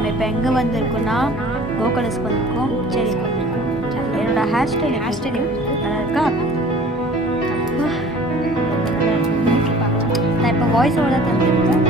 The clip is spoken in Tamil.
நம்ம இப்போ எங்கே வந்திருக்கோன்னா கோகலஸ்க்கு வந்திருக்கோம். சரி, என்னோட ஹேர் ஸ்டைல் நல்லா இருக்கா? நான் இப்போ வாய்ஸ் ஓவர் தான் தந்துருக்கேன்.